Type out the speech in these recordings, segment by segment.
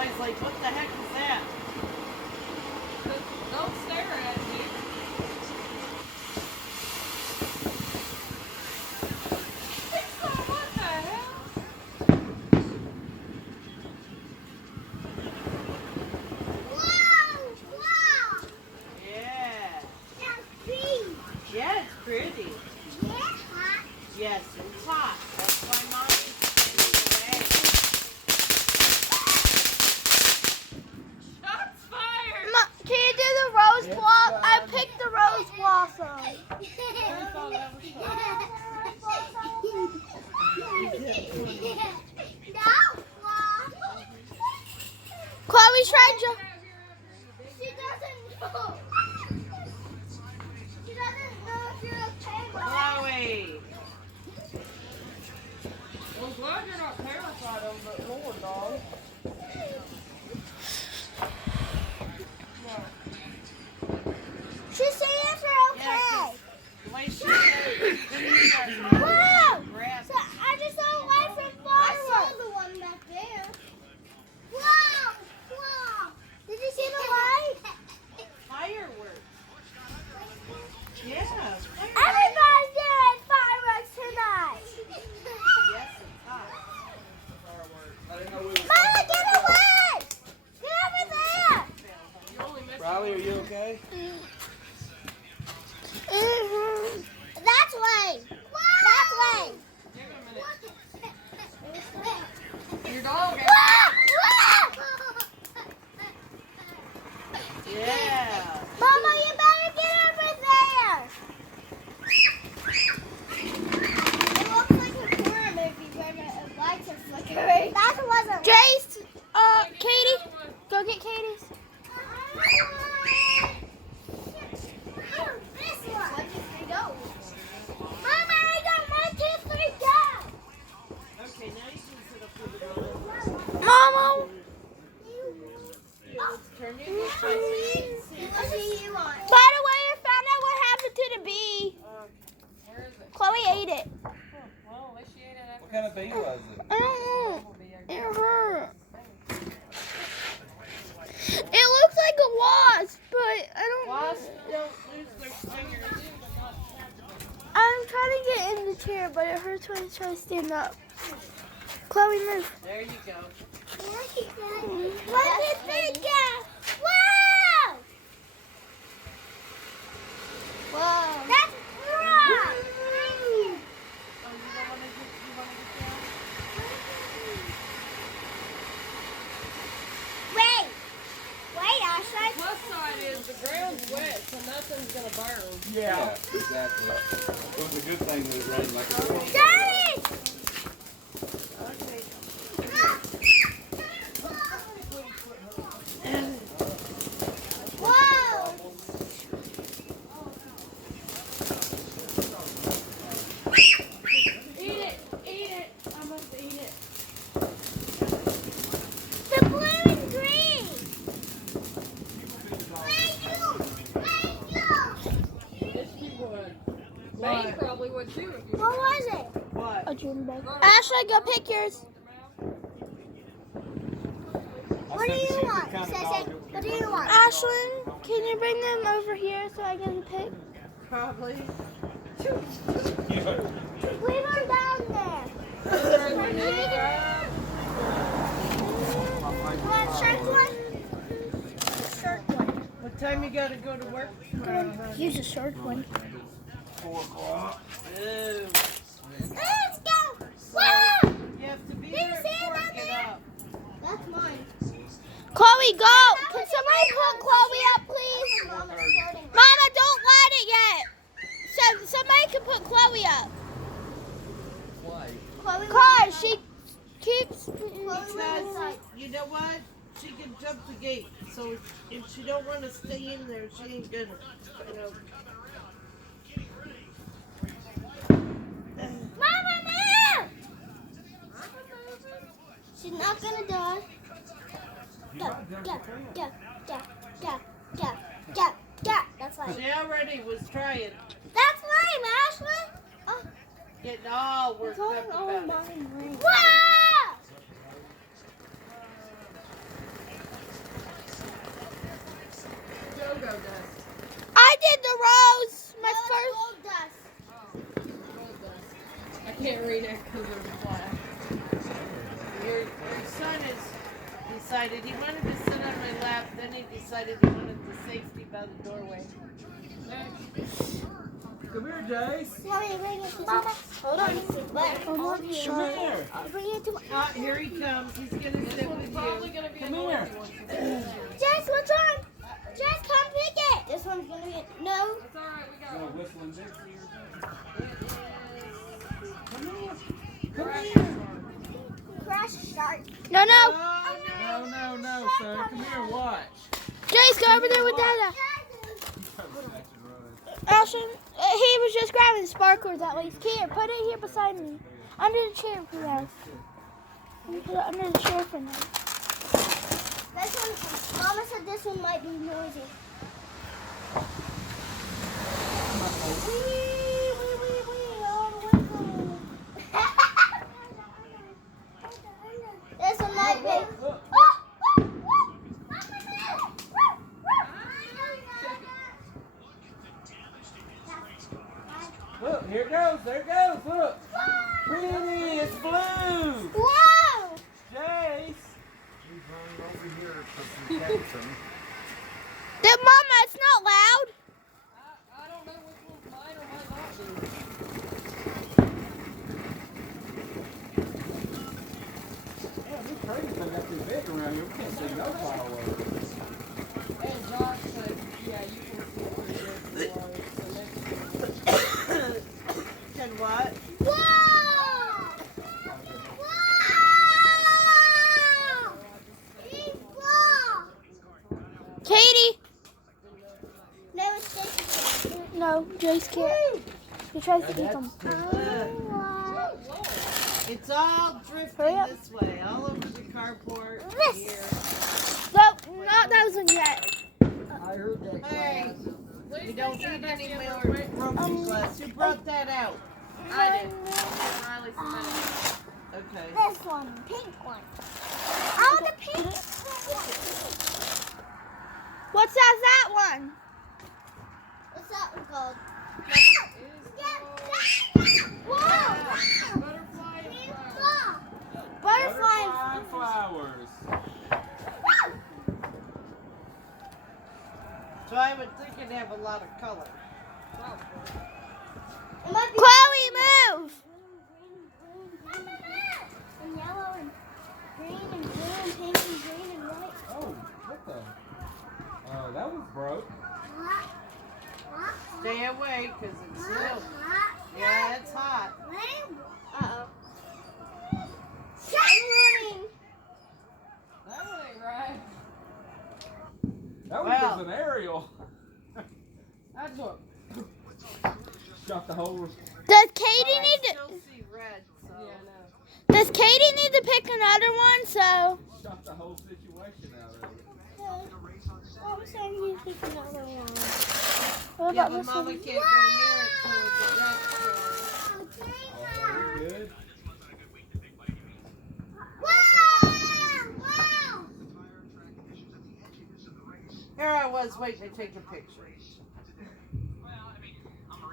Chloe's like, what the heck is that? Don't stare at me. What the hell? Wow! Yeah. That's pretty. Yeah, it's pretty. Yeah, hot. Yes, it's hot. That's why Mommy's standing away. Shots fired! Can you do the rose blossom? I picked the rose blossom. Chloe tried to. She doesn't know. She doesn't know if you're okay, Mom. Chloe. Well, I'm glad you're not terrified of the Lord, dog. She's saying if you're Yeah, okay. 'cause the way she said it, Wow! grab So I just saw a light from fireworks. I saw the one back there. Wow! Wow! Did you see the light? fireworks. Yeah. Fireworks. Everybody's doing fireworks tonight. Yes, it's hot. Mama, get away! Get over there! You only missed Riley, are you okay? That's Wayne. That's Wayne. Give it a minute. Your dog. Yeah. Mama, you better get over there. It looks like a horror movie where the lights are flickering. That wasn't. Jace, Katie, go get Katie's. This one. 1, 2, 3, go. Mama, I got 1, 2, 3, go. Okay, now you can sit up with the roller. Mama. Turn your head so you can see. What do you want? By the way, I found out what happened to the bee. Where is it? Chloe ate it. Well, at least she ate it after. What kind of bee was it? I don't know. It hurt. It looks like a wasp, but I don't know. Wasps don't lose their stingers. I'm trying to get in the chair, but it hurts when I try to stand up. Chloe, move. There you go. What do you think? Wow! Whoa. That's rock! Oh, you don't want to get down? Wait, Ashley. Plus side is the ground's wet, so nothing's gonna burn. Yeah, exactly. It was a good thing that it rained like a storm. Daddy! Okay. Whoa! Eat it! Eat it! I must eat it. The blue and green! Yes, she would. Bane probably would too if you What was it? What? A June bug. Ashley, go pick yours. What do you want? Sissy, what do you want? Ashlyn, can you bring them over here so I can pick? Probably. Leave them down there. You want shirt one? Shirt one. What time you gotta go to work tomorrow, honey? Use a short one. 4 o'clock. Ew. Let's go! Whoa! You have to be Did you there see at it 4. down Get there? up. That's mine. Chloe, go! Can somebody put Chloe up, please? Mama, don't light it yet. So somebody can put Chloe up. Why? Cause she keeps. Because, you know what? She can jump the gate. So if she don't want to stay in there, she ain't gonna. You know. Mama, move! She's not gonna die. Go, go, go, go, go, go, go, go. That's fine. She already was trying. That's mine, Ashley. Oh, Getting all worked up about it. wow! did the rose. My No, first. gold dust. I can't read it because there's a flash. Your son has decided he wanted to sit on my lap, then he decided he wanted the safety by the doorway. Come here, Jace. You want me to bring it to Mama? Hold on. I'm not Come sure. here. I'll bring it to Ah, here he comes. He's gonna sit with Probably you. gonna be Come annoying here. if he wants to do it. Jess, what's on? Jess, come pick it. This one's gonna be no. It's alright, we got Oh, one. whistling Dixie. Crash shark. No, no. Oh, No, son. Come here, watch. Jace, go over there with Dada. Ashton, he was just grabbing sparklers at least. Here, put it here beside me. Under the chair for us. Put it under the chair for now. This one, Mama said this one might be noisy. All the way home. This one might be. Look, here it goes. There it goes. Look. Pretty. It's blue. Whoa! Jace. He's running over here for some Jackson. Then, Mama, it's not loud. I don't know which one's mine or might not be. Yeah, these trees done got too big around here. We can't see no fireworks. And Josh said, yeah, you can see pretty good for so next Can what? Whoa! Whoa! He's full. Katie. No, it's Jason. No, Jace can't. He tries to keep them. It's all Hurry drifting up. this way, all over the carport. This. Here. No, not those ones yet. I heard that. Hey, Please we don't take need that any back more in real quick. broken glass. Who brought that out? I did. Riley said Okay. This one, pink one. I want the pink one. What's that one? What's that one called? Whoa! Whoa! Butterfly and Pink flower. ball. Butterfly. Butterfly flowers. So I would think it'd have a lot of color. It might be Chloe, move. and yellow and green and blue and pink and green and white. Oh, what the? Oh, that was broke. Stay away, because it's still. Yeah, it's hot. Uh-oh. I'm running. That one ain't right. That was Wow. just an aerial. That's what. Got the whole. Does But Katie I need still to? see red, so. Yeah, no. Does Katie need to pick another one? So. Shot the whole situation out of it. Oh, I'm sorry, you pick another one. What Yeah, about but this Mama one? can't go near it till it's a red. Oh, you're good. Here I was waiting to take a picture.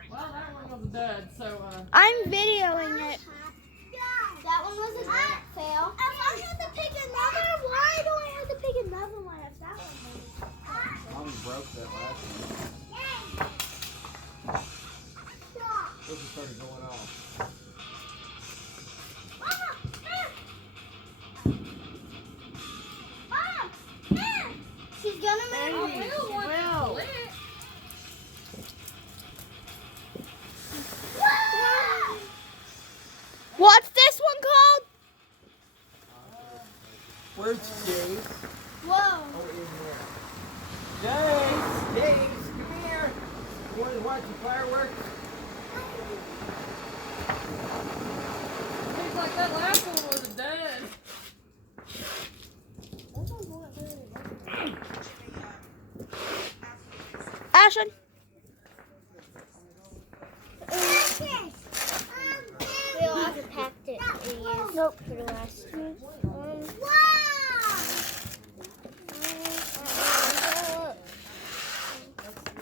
Well, that one was dead, so, I'm videoing it. That one was a fail. If I had to pick another, why do I have to pick another one if that one Mommy broke that last one. Those just started going off. She's gonna make I Hey, will want well. to split. What's this one called? Where's Jace? Whoa. Oh, in here. Jace, come here. You want to watch the fireworks? Looks like that last one was dead. Ashton. We all have to pack it and use Nope. for the last one.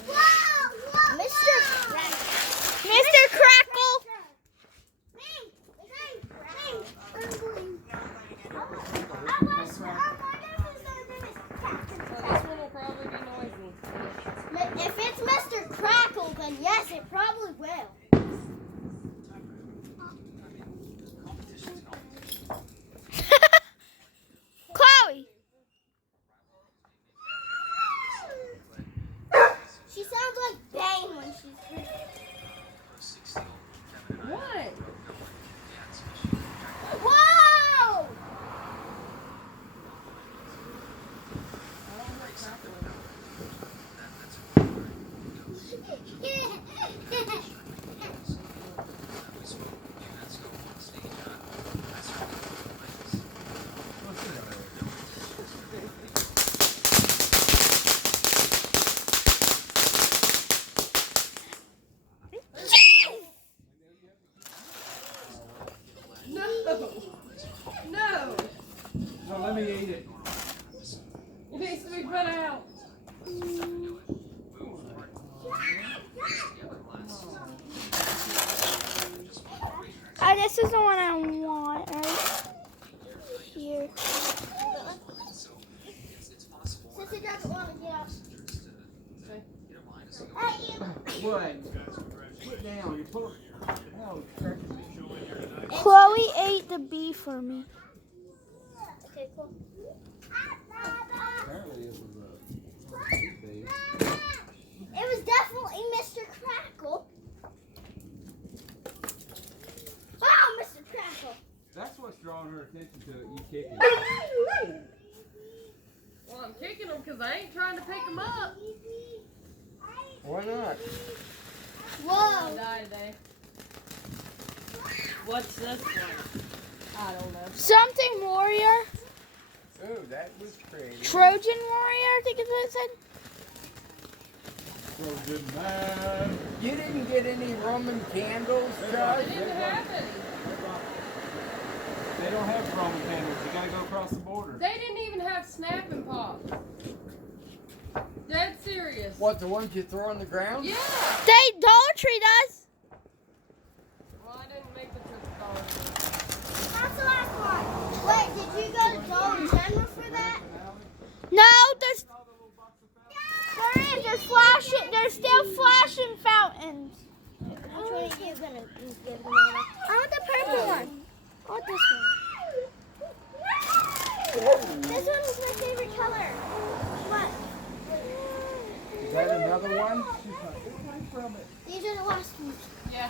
Wow! Let me eat it. It needs to be put out. This is the one I want, right? Here. Sissy doesn't want to get up. What? Get down. You pull. Oh, cracking me. Chloe ate the bee for me. Okay, cool. Apparently it was a bee. It was definitely Mr. Crackle. Oh, Mr. Crackle. That's what's drawing her attention to it. You kicking. Well, I'm kicking them because I ain't trying to pick them up. Why not? I'll Whoa. die today. What's this one? I don't know. Something warrior. Ooh, that was creative. Trojan warrior, I think is what it said. Trojan man. You didn't get any Roman candles, I Josh? didn't have any. They don't have Roman candles. You gotta go across the border. They didn't even have Snap and Pop. Dead serious. What, the ones you throw on the ground? Yeah. Dollar Tree does. Well, I didn't make the trip to Dollar Tree. That's the last one. Wait, did you go to Dollar General for that? No, there's flashing. There's still flashing fountains. Which one are you gonna give Mama? I want the purple one. I want this one. This one is my favorite color. What? Is that another one? These are the last ones. Yeah.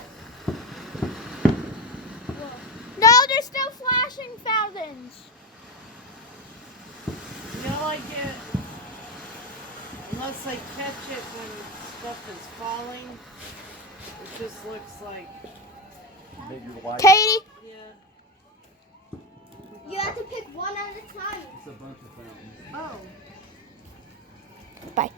No, there's still flashing fountains. You know, I get, unless I catch it when stuff is falling, it just looks like, Bigger white. Katie. yeah. You have to pick one at a time. It's a bunch of fountains. Oh. Bye.